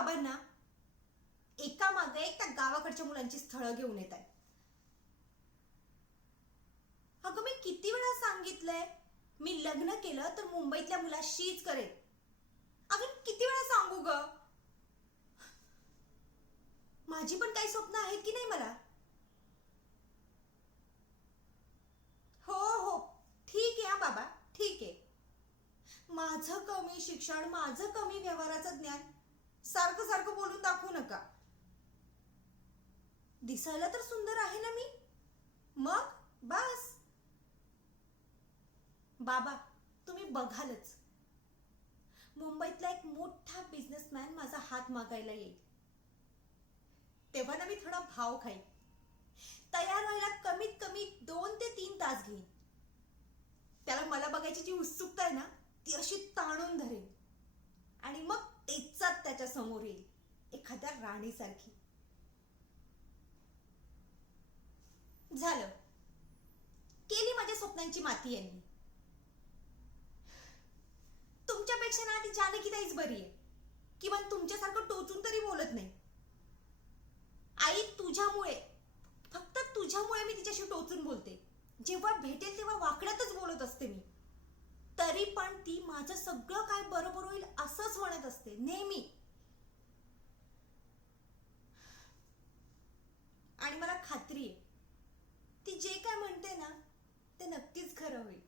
बाबांना एका मागे एक त्या गावाकडच्या मुलांची स्थळं घेऊन येत आहे. अगं मी किती वेळा सांगितलंय मी लग्न केलं तर मुंबईतल्या मुलाशीच करेन. अगं किती वेळा सांगू ग? माझी पण काही स्वप्न आहेत की नाही मला? हो हो, ठीक आहे हा बाबा, ठीक आहे. माझं कमी शिक्षण, माझं कमी व्यवहाराचं ज्ञान सारखं सारखं बोलून दाखवू नका. दिसायला तर सुंदर आहे ना मी, मग बस. बाबा तुम्ही बघालच, मुंबईतला एक मोठा बिझनेसमॅन माझा हात मागायला येईल, तेव्हा ना मी थोडा भाव खाईन. तयार व्हायला कमीत कमी 2 ते 3 तास घेईन. त्याला मला बघायची जी उत्सुकता आहे ना ती अशी ताणून धरेन आणि मग तेचात त्याच्या समोर येईल एखाद्या राणीसारखी. झालं, केली माझ्या स्वप्नांची माती यांनी. तुमच्यापेक्षा ना ती जानकीताईच बरी आहे, किंवा तुमच्यासारखं टोचून तरी बोलत नाही. आई तुझ्यामुळे, फक्त तुझ्यामुळे मी तिच्याशी टोचून बोलते. जेव्हा भेटेल तेव्हा वाकड्यातच बोलत असते मी, तरी पण ती माझं सगळं काय बरोबर होईल असंच म्हणत असते नेहमी. आणि मला खात्री आहे ती जे काय म्हणते ना ते नक्कीच खरं होईल.